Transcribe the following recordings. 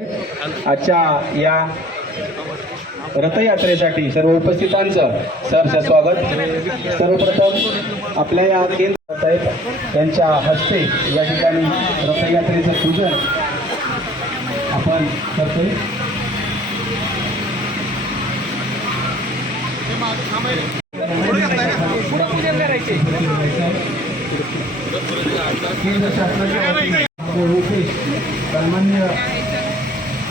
आजच्या या रथयात्रेसाठी सर्व उपस्थितांचं सहर्ष स्वागत. सर्वप्रथम आपल्या या केंद्र साहेब यांच्या हस्ते या ठिकाणी रथयात्रेचं पूजन आपण करतोय. केंद्र शासनाचे सन्मान्य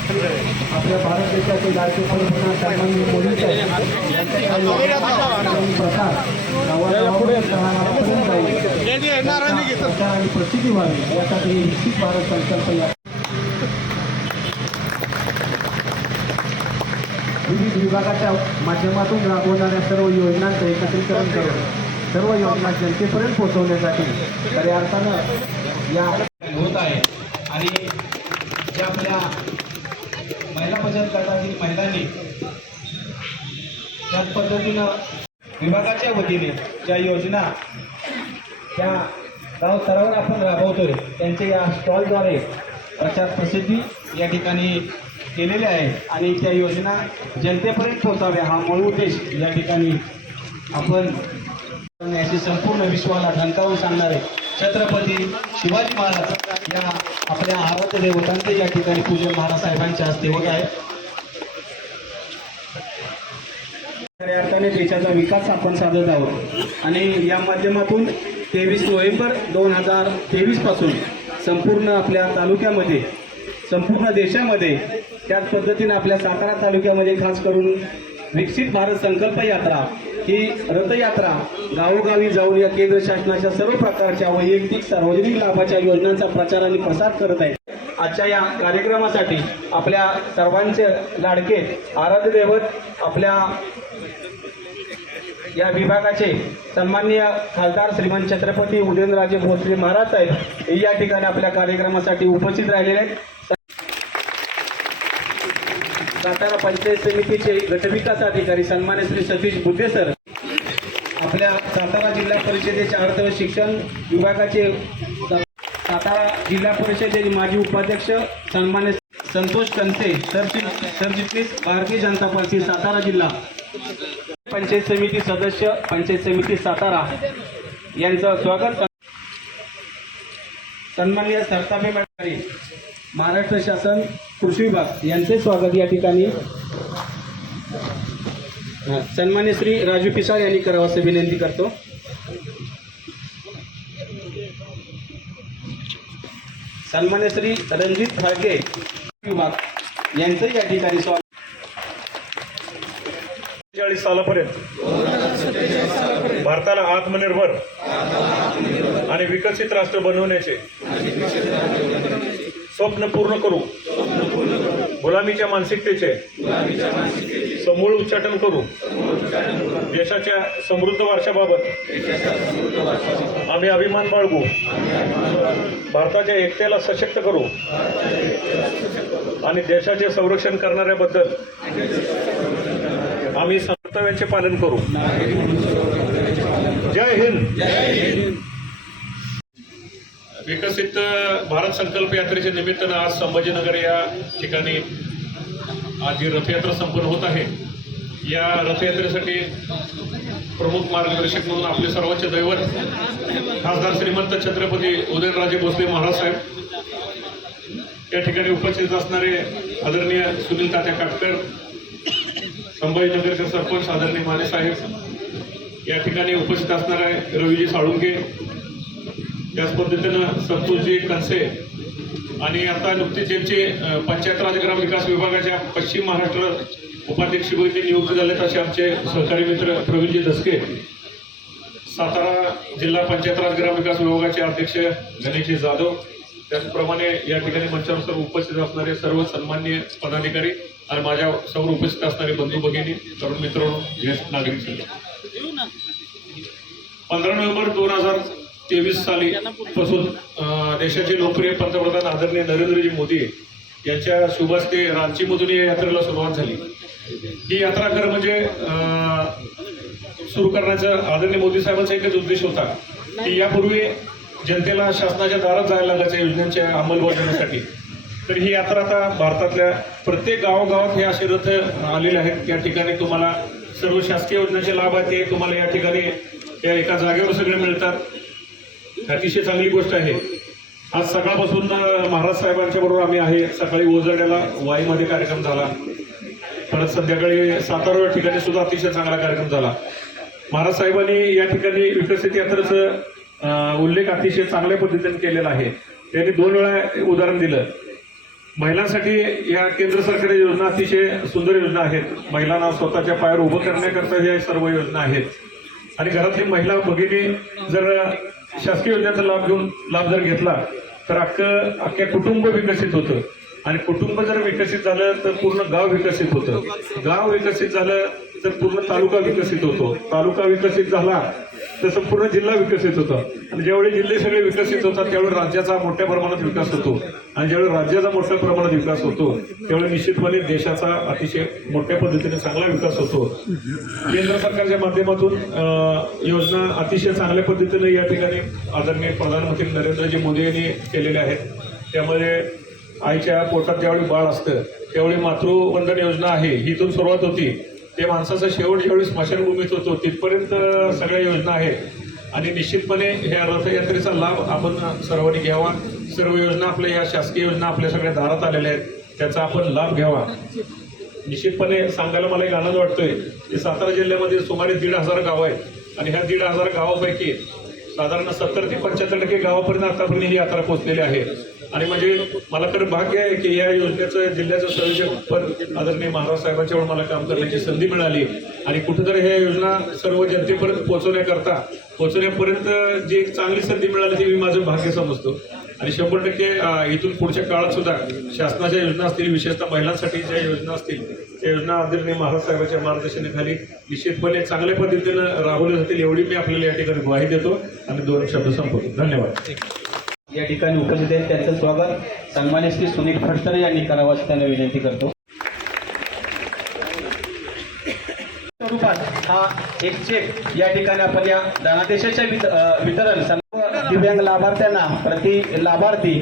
आपल्या भारत देशाचे लाडके पंतप्रधान सन्माननीय मोदी साहेब प्रसार प्रचार आणि प्रसिद्धी व्हावी यासाठी निश्चित भारत संकल्प या विविध विभागाच्या माध्यमातून राबवणाऱ्या सर्व योजनांचं एकत्रीकरण करून सर्व योजना जनतेपर्यंत पोहोचवण्यासाठी खऱ्या अर्थानं या होत आहे आणि ज्या आपल्या बचत गटातील महिलांनी त्याच पद्धतीनं विभागाच्या वतीने ज्या योजना त्या गाव स्तरावर आपण राबवतोय त्यांचे या स्टॉलद्वारे प्रचार प्रसिद्धी या ठिकाणी केलेले आहे आणि त्या योजना जनतेपर्यंत पोहोचाव्या हा मूळ उद्देश या ठिकाणी आपण याची संपूर्ण विश्वाला ढंकावून आहे. छत्रपती शिवाजी महाराज या आपल्या आराध्य देवतांचे या ठिकाणी पूजन महाराज साहेबांच्या हस्ते होत आहे. खऱ्या अर्थाने देशाचा विकास आपण साधत आहोत. आणि या माध्यमातून तेवीस नोव्हेंबर दोन हजार तेवीसपासून संपूर्ण आपल्या तालुक्यामध्ये संपूर्ण देशामध्ये त्याच पद्धतीने आपल्या सातारा तालुक्यामध्ये खास करून विकसित भारत संकल्प यात्रा ही रथयात्रा गावोगावी जाऊन या केंद्र शासनाच्या सर्व प्रकारच्या वैयक्तिक सार्वजनिक लाभाच्या योजनांचा प्रचार आणि प्रसार करत आहे आजच्या या कार्यक्रमासाठी आपल्या सर्वांचे लाडके आराध्य दैवत आपल्या या विभागाचे सन्माननीय खासदार श्रीमंत छत्रपती उदयनराजे भोसले महाराज साहेब हे या ठिकाणी आपल्या कार्यक्रमासाठी उपस्थित राहिलेले आहेत. सातारा पंचायत समितीचे गटविकास अधिकारी सन्मान्य श्री सतीश बुद्धे सर आपल्या सातारा जिल्हा परिषदेचे अर्थ व शिक्षण विभागाचे सातारा जिल्हा परिषदेचे माजी उपाध्यक्ष सन्मान्य संतोष कंसे सरचि सरचिटणीस भारतीय जनता पार्टी सातारा जिल्हा पंचायत समिती सदस्य पंचायत समिती सातारा यांचं स्वागत. सन्मान्य सरतापे मॅडम महाराष्ट्र शासन कृषी विभाग यांचे स्वागत या ठिकाणी. सन्मान्य श्री राजू पिसाळ यांनी करावं असं विनंती करतो. सन्मान्य श्री रणजित फाळके विभाग यांचं या ठिकाणी स्वागत. चाळीस सालापर्यंत. भारताला आत्मनिर्भर आणि विकसित राष्ट्र बनवण्याचे. स्वप्न पूर्ण करू. गुलामीच्या मानसिकतेचे समूळ उच्चाटन करू. देशाच्या समृद्ध वारशाबाबत आम्ही अभिमान बाळगू. भारताच्या एकतेला सशक्त करू. आणि देशाचे संरक्षण करणाऱ्याबद्दल आम्ही कर्तव्यांचे पालन करू. जय हिंद. विकसित भारत संकल्प यात्रेच्या निमित्तानं आज संभाजीनगर या ठिकाणी आज जी रथयात्रा संपन्न होत आहे या रथयात्रेसाठी प्रमुख मार्गदर्शक म्हणून आपले सर्वोच्च दैवत खासदार श्रीमंत छत्रपती उदयनराजे भोसले महाराज साहेब या ठिकाणी उपस्थित असणारे आदरणीय सुनील तात्या काटकर संभाजीनगरचे सरपंच आदरणीय माने साहेब या ठिकाणी उपस्थित असणारे रविजी रवीजी साळुंके त्याच पद्धतीनं संतोषजी कनसे आणि आता नुकतीच यांचे पंचायत राज ग्राम विकास विभागाच्या पश्चिम महाराष्ट्र उपाध्यक्षपदी नियुक्त झाले तसे आमचे सहकारी मित्र प्रवीणजी दसके. सातारा जिल्हा पंचायत राज ग्राम विकास विभागाचे अध्यक्ष गणेशजी जाधव. त्याचप्रमाणे या ठिकाणी मंचावर सर्व उपस्थित असणारे सर्व सन्मान्य पदाधिकारी आणि माझ्यासमोर उपस्थित असणारे बंधू भगिनी तरुण मित्रांनो ज्येष्ठ नागरिक पंधरा नोव्हेंबर दोन हजार तेवीस साली पासून देशाचे लोकप्रिय पंतप्रधान आदरणीय नरेंद्रजी मोदी यांच्या सुभाष ते रांचीमधून या यात्रेला सुरुवात झाली. ही यात्रा खरं म्हणजे सुरू करण्याचा आदरणीय मोदी साहेबांचा एकच उद्देश होता की यापूर्वी जनतेला शासनाच्या दारात जायला लागायच्या योजनांच्या अंमलबजावणीसाठी. तर ही यात्रा आता भारतातल्या प्रत्येक गावोगावात हे असे रथ आलेले आहेत. या ठिकाणी तुम्हाला सर्व शासकीय योजनांचे लाभ आहेत. ते तुम्हाला या ठिकाणी या एका जागेवर सगळे मिळतात. अतिशय चांगली गोष्ट आहे. आज सकाळपासून महाराज साहेबांच्या बरोबर आम्ही आहे. सकाळी ओझरड्याला वाईमध्ये कार्यक्रम झाला. परत संध्याकाळी सातारा ठिकाणी सुद्धा अतिशय चांगला कार्यक्रम झाला. महाराज साहेबांनी या ठिकाणी विकसित यात्रेचं उल्लेख अतिशय चांगल्या पद्धतीने केलेला आहे. त्यांनी दोन वेळा उदाहरण दिलं. महिलांसाठी या केंद्र सरकारी योजना अतिशय सुंदर योजना आहेत. महिलांना स्वतःच्या पायावर उभं करण्याकरता या सर्व योजना आहेत. आणि घरातली महिला भगिनी जर शासकीय योजनेचा लाभ घेऊन लाभ जर घेतला तर अख्खं अख्ख्या कुटुंब विकसित होतं. आणि कुटुंब जर विकसित झालं तर पूर्ण गाव विकसित होतं. गाव विकसित झालं तर पूर्ण तालुका विकसित होतो. तालुका विकसित झाला तर संपूर्ण जिल्हा विकसित होतो. आणि ज्यावेळी जिल्हे सगळे विकसित होतात त्यावेळी राज्याचा मोठ्या प्रमाणात विकास होतो. आणि ज्यावेळी राज्याचा मोठ्या प्रमाणात विकास होतो त्यावेळी निश्चितपणे देशाचा अतिशय मोठ्या पद्धतीने चांगला विकास होतो. केंद्र सरकारच्या माध्यमातून योजना अतिशय चांगल्या पद्धतीने या ठिकाणी आदरणीय प्रधानमंत्री नरेंद्रजी मोदी यांनी केलेल्या आहेत. त्यामध्ये आईच्या पोटात ज्यावेळी बाळ असतं त्यावेळी मातृवंदन योजना आहे ही इथून सुरुवात होती. ते माणसाचा शेवट ज्यावेळी स्मशानभूमीत होतो तिथपर्यंत सगळ्या योजना आहेत. आणि निश्चितपणे ह्या रथयात्रेचा लाभ आपण सर्वांनी घ्यावा. सर्व योजना आपल्या या शासकीय योजना आपल्या सगळ्या दारात आलेल्या आहेत. त्याचा आपण लाभ घ्यावा. निश्चितपणे सांगायला मला एक आनंद वाटतोय की सातारा जिल्ह्यामध्ये सुमारे दीड हजार गावं आहेत. आणि ह्या दीड हजार गावापैकी साधारण सत्तर ते पंच्याहत्तर टक्के गावापर्यंत आतापर्यंत ही यात्रा पोहोचलेली आहे. आणि म्हणजे मला तर भाग्य आहे की या योजनेचं जिल्ह्याचं संयोजक पद आदरणीय महाराज साहेबांच्यावर मला काम करण्याची संधी मिळाली. आणि कुठेतरी ह्या योजना सर्व जनतेपर्यंत पोहोचवण्याकरता पोहोचवण्यापर्यंत जी एक चांगली संधी मिळाली ती मी माझं भाग्य समजतो. आणि शंभर टक्के इथून पुढच्या काळात सुद्धा शासनाच्या योजना असतील विशेषतः महिलांसाठी ज्या योजना असतील त्या योजना आदरणीय महाराज साहेबांच्या मार्गदर्शनाखाली निश्चितपणे चांगल्या पद्धतीनं राबवल्या जातील एवढी मी आपल्याला या ठिकाणी ग्वाही देतो. आणि दोन शब्द संपवतो. धन्यवाद. या ठिकाणी उपस्थित आहेत. त्यांचं स्वागत. सन्मान्य श्री सुनील खडसरे यांनी करावं असं त्यांना विनंती करतो. स्वरूपात हा एक चेक या ठिकाणी आपण या धनादेशाच्या वितरण सर्व दिव्यांग लाभार्थ्यांना प्रति लाभार्थी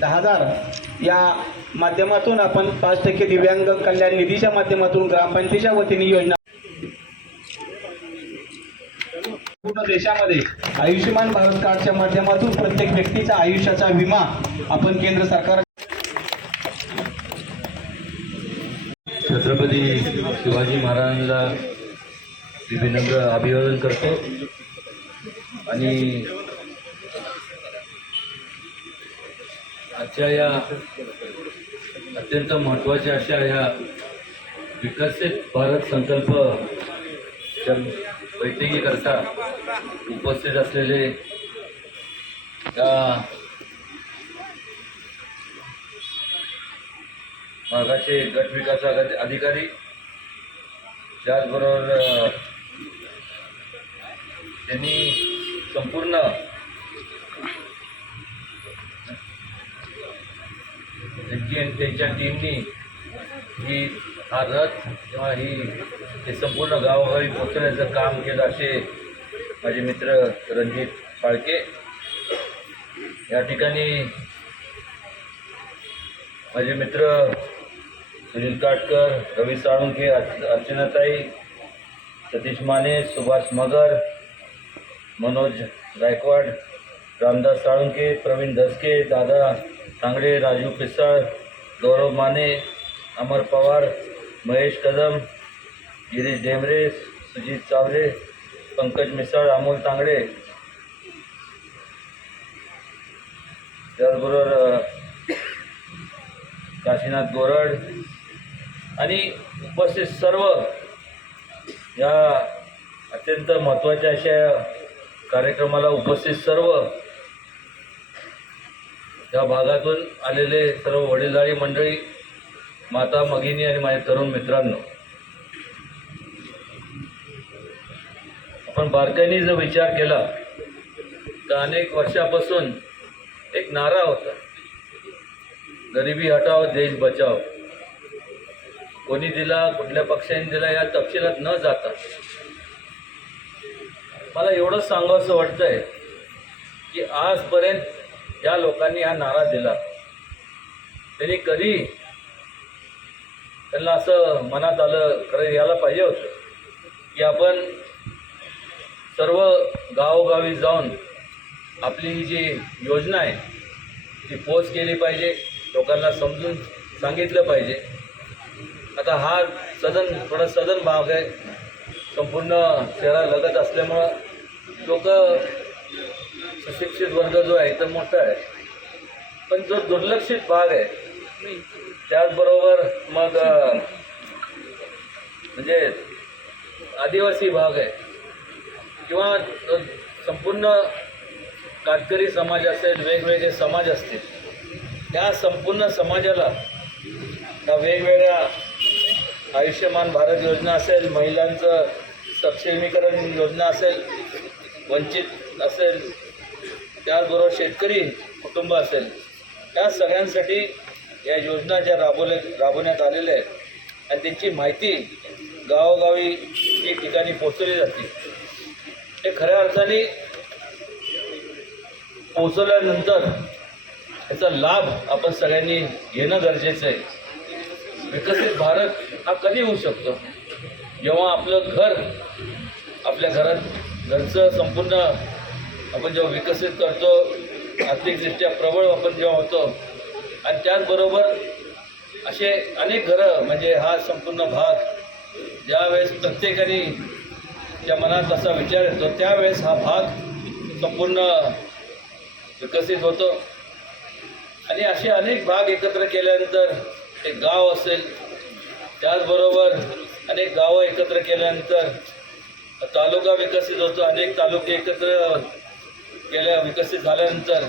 दहा हजार या माध्यमातून आपण पाच टक्के दिव्यांग कल्याण निधीच्या माध्यमातून ग्रामपंचायतीच्या वतीने योजना पूर्ण देशामध्ये आयुष्यमान भारत कार्डच्या माध्यमातून प्रत्येक व्यक्तीचा आयुष्याचा विमा आपण केंद्र सरकार छत्रपती शिवाजी महाराजांना विनम्र अभिवादन करतो. आणि आजच्या या अत्यंत महत्त्वाच्या अशा ह्या विकसित भारत संकल्प बैठकीकरता उपस्थित असलेले या भागाचे गट विकास अधिकारी त्याचबरोबर त्यांनी संपूर्ण त्यांची त्यांच्या टीमनी ही हा रथ किंवा ही हे संपूर्ण गावोगावी पोचवण्याचं काम केलं असे माझे मित्र रणजित फाळके या ठिकाणी माझे मित्र सुनील काटकर रवी साळुंके अर्च- अर्चनाताई सतीश माने सुभाष मगर मनोज गायकवाड रामदास साळुंके प्रवीण धसके दादा सांगडे राजू पिसाळ गौरव माने अमर पवार महेश कदम गिरीश ढेमरे सुजित चावरे पंकज मिसाळ अमोल तांगडे. त्याचबरोबर काशीनाथ गोरड आणि उपस्थित सर्व या अत्यंत महत्त्वाच्या अशा कार्यक्रमाला उपस्थित सर्व या भागातून आलेले सर्व वडीलधारी मंडळी माता भगिनी आणि माझ्या तरुण मित्रांनो आपण बारकाईने जर विचार केला तर अनेक वर्षापासून एक नारा होता. गरिबी हटाव देश बचाव कोणी दिला कुठल्या पक्षाने दिला या तपशिलात न जाता. मला एवढंच सांगावं असं वाटतंय की आजपर्यंत या लोकांनी हा नारा दिला. त्यांनी कधी त्यांना असं मनात आलं खरं यायला पाहिजे होतं. की आपण सर्व गावोगावी जाऊन आपली ही जी योजना आहे ती पोच केली पाहिजे लोकांना समजून सांगितलं पाहिजे. आता हा सदन थोडा सदन भाग आहे. संपूर्ण शहरालगत असल्यामुळं लोक सुशिक्षित वर्ग जो आहे तो मोठा आहे. पण जो दुर्लक्षित भाग आहे त्याचबरोबर मग म्हणजे आदिवासी भाग आहे. किंवा संपूर्ण कातकरी समाज असेल वेगवेगळे समाज असतील त्या संपूर्ण समाजाला त्या वेगवेगळ्या आयुष्यमान भारत योजना असेल महिलांचं सक्षमीकरण योजना असेल वंचित असेल त्याचबरोबर शेतकरी कुटुंब असेल त्या सगळ्यांसाठी या योजना ज्या राबवल्या राबवण्यात आलेल्या आहेत आणि त्यांची माहिती गावोगावी ठिकाणी पोचवली जाते हे खऱ्या अर्थाने पोचवल्यानंतर याचा लाभ आपण सगळ्यांनी घेणं गरजेचं आहे. विकसित भारत हा कधी होऊ शकतो? जेव्हा आपलं घर आपल्या घरात घरचं संपूर्ण आपण जेव्हा विकसित करतो आर्थिकदृष्ट्या प्रबळ आपण जेव्हा होतो आणि त्याचबरोबर असे अनेक घरं म्हणजे हा संपूर्ण भाग ज्यावेळेस प्रत्येकाने त्या मनात असा विचार येतो त्यावेळेस हा भाग संपूर्ण विकसित होतो. आणि असे अनेक भाग एकत्र केल्यानंतर एक गाव असेल त्याचबरोबर अनेक गावं एकत्र केल्यानंतर तालुका विकसित होतो अनेक तालुके एकत्र केल्या विकसित झाल्यानंतर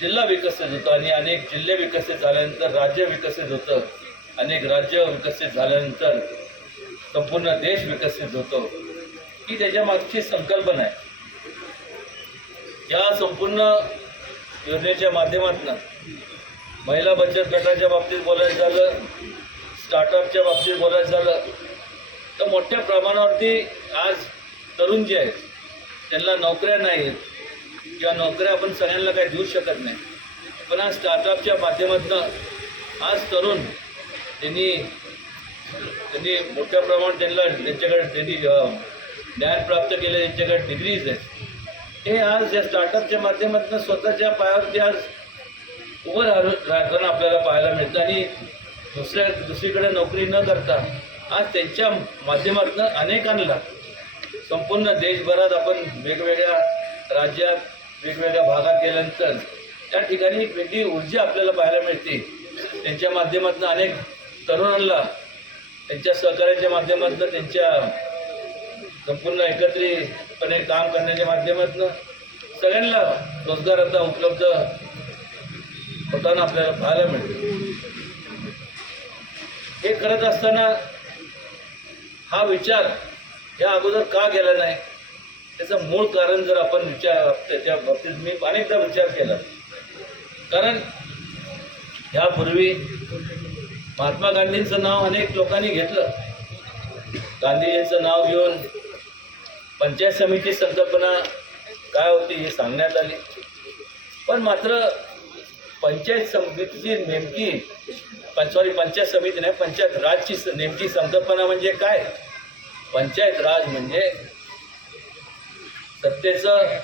जिल्हा विकसित होतो आणि अनेक जिल्हे विकसित झाल्यानंतर राज्य विकसित होतं. अनेक राज्य विकसित झाल्यानंतर संपूर्ण देश विकसित होतो. ही त्याच्या मागची संकल्पना आहे. या संपूर्ण योजनेच्या माध्यमातून महिला बचत गटाच्या बाबतीत बोलायचं झालं स्टार्टअपच्या बाबतीत बोलायचं झालं तर मोठ्या प्रमाणावरती आज तरुण जे आहेत त्यांना नोकऱ्या नाही आहेत किंवा नोकऱ्या आपण सगळ्यांना काही देऊ शकत नाही. पण आज स्टार्टअपच्या माध्यमातून आज तरुण त्यांनी त्यांनी मोठ्या प्रमाणात त्यांना त्यांच्याकडे त्यांनी ज्ञान प्राप्त केले त्यांच्याकडे डिग्रीज आहेत. हे आज या स्टार्टअपच्या माध्यमातून स्वतःच्या पायावरती आज उभं राहून राहताना आपल्याला पाहायला मिळतं. आणि दुसऱ्या दुसरीकडे नोकरी न करता आज त्यांच्या माध्यमातून अनेकांना संपूर्ण देशभरात आपण वेगवेगळ्या राज्यात वेगवेगळ्या भागात गेल्यानंतर त्या ठिकाणी एक वेगळी ऊर्जा आपल्याला पाहायला मिळते. त्यांच्या माध्यमातून अनेक तरुणांना त्यांच्या सहकार्याच्या माध्यमातून त्यांच्या संपूर्ण एकत्रितपणे काम करण्याच्या माध्यमातून सगळ्यांना रोजगार आता उपलब्ध होताना आपल्याला पाहायला मिळते. हे करत असताना हा विचार या अगोदर का केला नाही? त्याचं मूळ कारण जर आपण विचार त्याच्या बाबतीत मी अनेकदा विचार केला. कारण यापूर्वी महात्मा गांधींचं नाव अनेक लोकांनी घेतलं. गांधीजींचं नाव घेऊन पंचायत समिती संकल्पना काय होती हे सांगण्यात आली. पण मात्र पंचायत समितीची नेमकी सॉरी पंचायत समिती नाही पंचायत राजची स- नेमकी संकल्पना म्हणजे काय? पंचायत राज म्हणजे सत्तेचं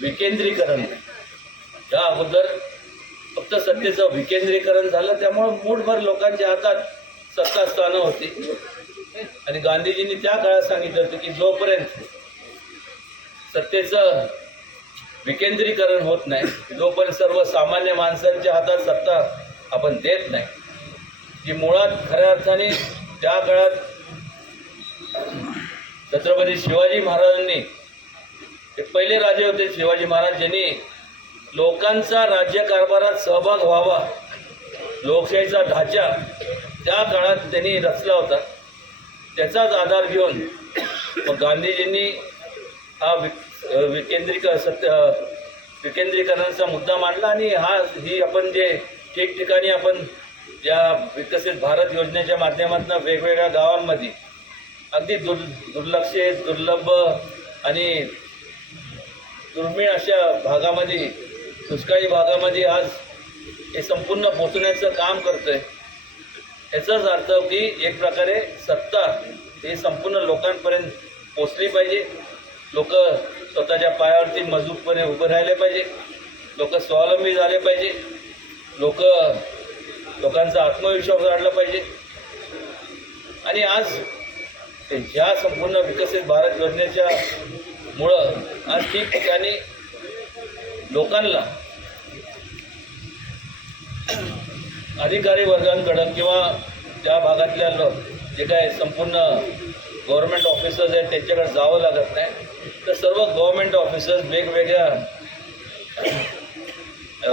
विकेंद्रीकरण. या अगोदर फक्त सत्तेचं विकेंद्रीकरण झालं त्यामुळं मूठभर लोकांच्या हातात सत्ता स्थानं होती. आणि गांधीजींनी त्या काळात सांगितलं होतं की जोपर्यंत सत्तेचं विकेंद्रीकरण होत नाही जोपर्यंत सर्वसामान्य माणसांच्या हातात सत्ता आपण देत नाही की मुळात खऱ्या अर्थाने त्या काळात छत्रपती शिवाजी महाराजांनी ते पहिले राजे होते शिवाजी महाराज यांनी लोकांचा राज्यकारभारात सहभाग व्हावा लोकशाहीचा ढाचा त्या काळात त्यांनी रचला होता. त्याचाच आधार घेऊन मग गांधीजींनी हा विक सत्य विकेंद्रीकरणाचा मुद्दा मांडला आणि हा ही आपण जे ठिकठिकाणी आपण या विकसित भारत योजनेच्या माध्यमातून वेगवेगळ्या गावांमध्ये अगदी दुर् दुर्लक्षित दुर्लभ आणि दुर्मिळ अशा भागामध्ये दुष्काळी भागामध्ये आज हे संपूर्ण पोचण्याचं काम करतोय. याचाच अर्थ की एक प्रकारे सत्ता ही संपूर्ण लोकांपर्यंत पोचली पाहिजे. लोक स्वतःच्या पायावरती मजबूतपणे उभं राहिले पाहिजे. लोक स्वावलंबी झाले पाहिजे. लोक लोकांचा आत्मविश्वास वाढला पाहिजे. आणि आज ते ज्या संपूर्ण विकसित भारत योजनेच्या मुळं आज ठिकठिकाणी लोकांना अधिकारी वर्गांकडं किंवा त्या भागातल्या जे काय संपूर्ण गव्हर्नमेंट ऑफिसर्स आहेत त्यांच्याकडे जावं लागत नाही. तर सर्व गव्हर्नमेंट ऑफिसर्स वेगवेगळ्या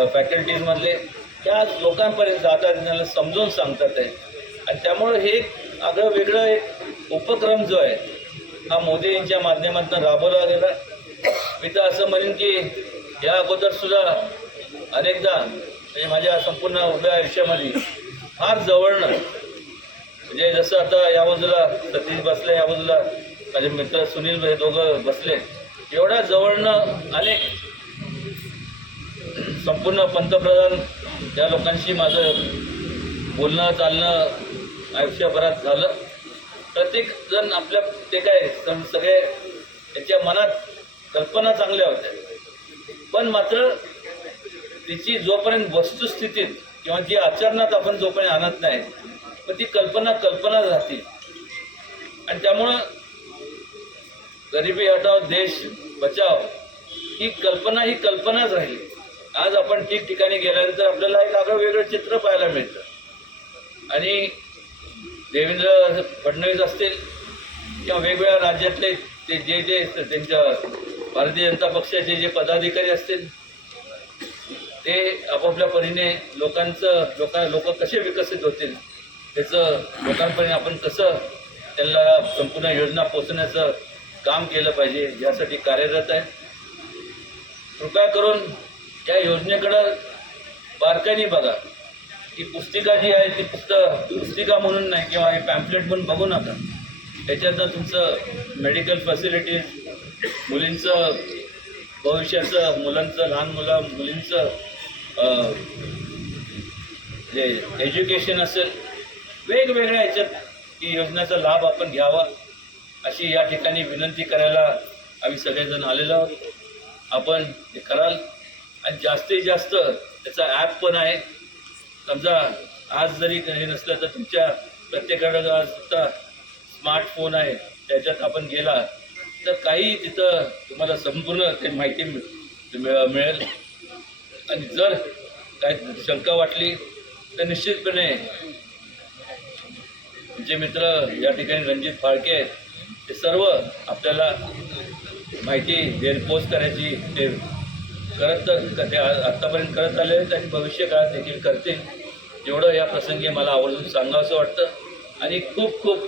फॅकल्टीजमधले त्या लोकांपर्यंत जातात त्यांना समजून सांगतात आहे आणि त्यामुळं हे एक आगळं वेगळं एक उपक्रम जो आहे हा मोदी यांच्या माध्यमातून राबवला गेला मी तर असं म्हणेन की या अगोदर सुद्धा अनेकदा म्हणजे माझ्या संपूर्ण उभ्या आयुष्यामध्ये फार जवळनं म्हणजे जसं आता या बाजूला सतीश बसले या बाजूला माझे मित्र सुनील हे दोघं बसले एवढ्या जवळनं अनेक संपूर्ण पंतप्रधान या लोकांशी माझं बोलणं चालणं आयुष्यभरात झालं. प्रत्येक जण आपल्या ते काय सगळे त्याच्या मनात कल्पना चांगल्या होत्या. पण मात्र तिची जोपर्यंत वस्तुस्थितीत किंवा जी आचरणात आपण जोपर्यंत आणत नाही पण ती कल्पना कल्पना राहतील आणि त्यामुळं गरिबी हटाव देश बचाव ही कल्पना ही कल्पनाच राहिली. आज आपण ठिकठिकाणी गेल्यानंतर आपल्याला एक आगळं वेगळं चित्र पाहायला मिळतं. आणि देवेंद्र फडणवीस असतील किंवा वेगवेगळ्या राज्यातले ते जे जे त्यांच्या भारतीय जनता पक्षाचे जे पदाधिकारी असतील ते आपापल्या परीने लोकांचं लोकां लोक कसे विकसित होतील त्याचं लोकांपर्यंत आपण कसं त्यांना संपूर्ण योजना पोचण्याचं काम केलं पाहिजे यासाठी कार्यरत आहे. कृपया करून या योजनेकडं बारकाईने बघा. ही पुस्तिका जी आहे ती फक्त पुस्तिका म्हणून नाही किंवा हे पॅम्पलेट म्हणून बघू नका. त्याच्यातनं तुमचं मेडिकल फॅसिलिटीज मुलींचं भविष्याचं मुलांचं लहान मुलं मुलींचं जे एज्युकेशन असेल वेगवेगळ्या याच्यात की योजनेचा लाभ आपण घ्यावा अशी या ठिकाणी विनंती करायला आम्ही सगळेजण आलेलो आहोत. आपण हे कराल. आणि जास्तीत जास्त त्याचा ॲप पण आहे. समजा आज जरी हे नसलं तर तुमच्या प्रत्येकाकडं आज आता स्मार्टफोन आहे त्याच्यात आपण गेला तर काही तिथं तुम्हाला संपूर्ण ते माहिती मिळ- मिळेल. आणि जर काय शंका वाटली तर निश्चितपणे जे मित्र या ठिकाणी रणजित फाळके आहेत ते सर्व आपल्याला माहिती दे पोस्ट करायची ते करत ते आत्तापर्यंत करत आले आहेत आणि भविष्य काळात देखील करतील. एवढं या प्रसंगी मला आवर्जून सांगावंसं वाटतं. आणि खूप खूप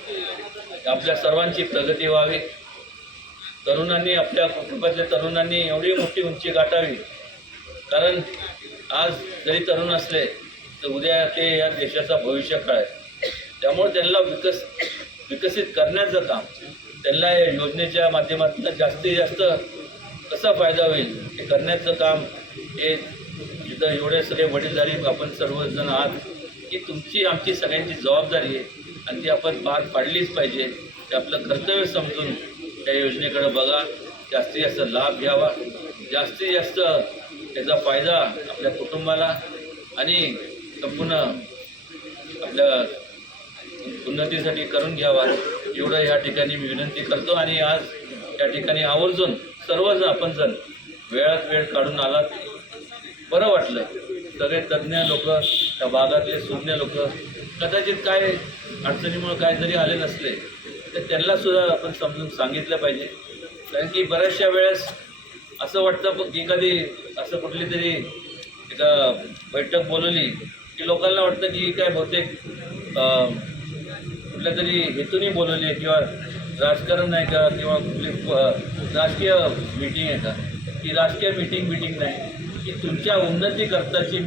आपल्या सर्वांची प्रगती व्हावी. तरुणांनी आपल्या कुटुंबातल्या तरुणांनी एवढी मोठी उंची गाठावी. कारण आज जरी तरुण असले तर उद्या ते या देशाचा भविष्य काळ आहे. त्यामुळे त्यांना विकस विकसित करण्याचं काम त्यांना या योजनेच्या माध्यमातून जास्तीत जास्त कसा फायदा होईल? हे करण्याचं काम हे जिथं एवढे सगळे वडीलधारी आपण सर्वजण आहात की तुमची आमची सगळ्यांची जबाबदारी आहे आणि ती आपण पार पाडलीच पाहिजे. ते आपलं कर्तव्य समजून त्या योजनेकडे बघा. जास्तीत जास्त लाभ घ्यावा. जास्तीत जास्त त्याचा फायदा आपल्या कुटुंबाला आणि संपूर्ण आपल्या उन्नतीसाठी करून घ्यावा. एवढं या ठिकाणी मी विनंती करतो आणि आज त्या ठिकाणी आवर्जून सर्वजण आपण जण वेळात वेळ काढून आलात. बरं वाटलं सगळे तज्ज्ञ लोक त्या भागातले सुज्ञ लोक कदाचित काय अडचणीमुळे काय जरी आले नसले तर त्यांना सुद्धा आपण समजून सांगितलं पाहिजे. कारण की बऱ्याचशा वेळेस असं वाटतं की एखादी असं कुठली तरी एका बैठक बोलवली की लोकांना वाटतं की ही काय बहुतेक कुठल्या तरी हेतूनही बोलवली आहे किंवा राजकारण आहे का किंवा कुठली राजकीय मीटिंग आहे का? की राजकीय मीटिंग मीटिंग नाही. की तुमच्या उन्नतीकरताची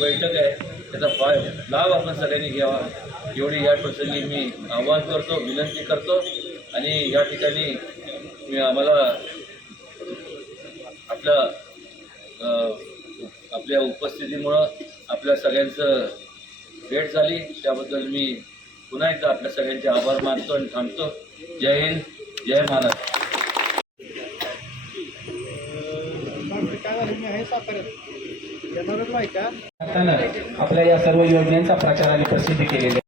बैठक आहे त्याचा फाय लाभ आपण सगळ्यांनी घ्यावा. एवढी या प्रसंगी मी आवाहन करतो विनंती करतो. आणि या ठिकाणी मी आम्हाला आपलं आपल्या उपस्थितीमुळं आपल्या सगळ्यांचं भेट झाली. त्याबद्दल मी पुन्हा एकदा आपल्या सगळ्यांचे आभार मानतो आणि थांबतो. जय हिंद जय महाराष्ट्र आपल्या या सर्व योजनांचा प्रचार आणि प्रसिद्धी केलेली आहे.